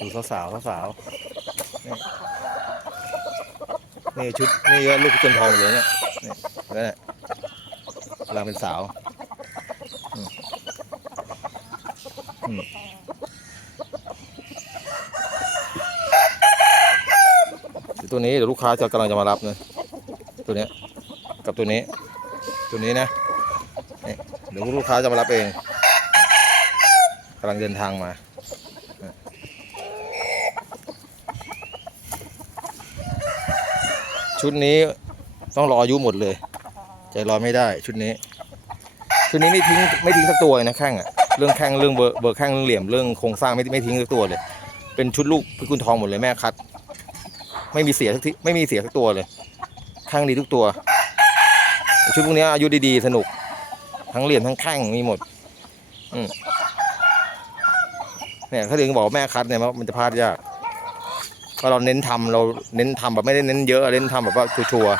ดูสาวสาวสาวนี่ชุดนี่ก็ลูกจนทองหมดเลยเนี่ยนี่แล้วเนี่ยกำลังเป็นสาวอืมตัวนี้เดี๋ยวลูกค้าจะกำลังจะมารับนะตัวเนี้ยกับตัวนี้ ตัวนี้นะเดี๋ยวลูกค้าจะมารับเองกำลังเดินทางมา ชุดนี้ต้องรออายุหมดเลยใจรอไม่ได้ชุดนี้ ชุดนี้ไม่ทิ้งไม่ทิ้งสักตัวเลยนะแข้งอะเรื่องแข้งเรื่องเบอร์เบอร์แข้งเรื่องเหลี่ยมเรื่องโครงสร้างไม่ไม่ทิ้งสักตัวเลย เป็นชุดลูกพิกุลทองหมดเลยแม่คัด ไม่มีเสียสักทีไม่มีเสียสักตัวเลยแข้งดีทุกตัว ชุดพวกนี้อายุดีๆสนุก ทั้งเหลี่ยมทั้งแข้งมีหมด อืมเนี่ยเขาถึงบอกแม่คัดเนี่ยมันจะพลาดยาก เพราะเราเน้นทำเราเน้นทำแบบไม่ได้เน้นเยอะเน้นทำแบบว่าชัวร์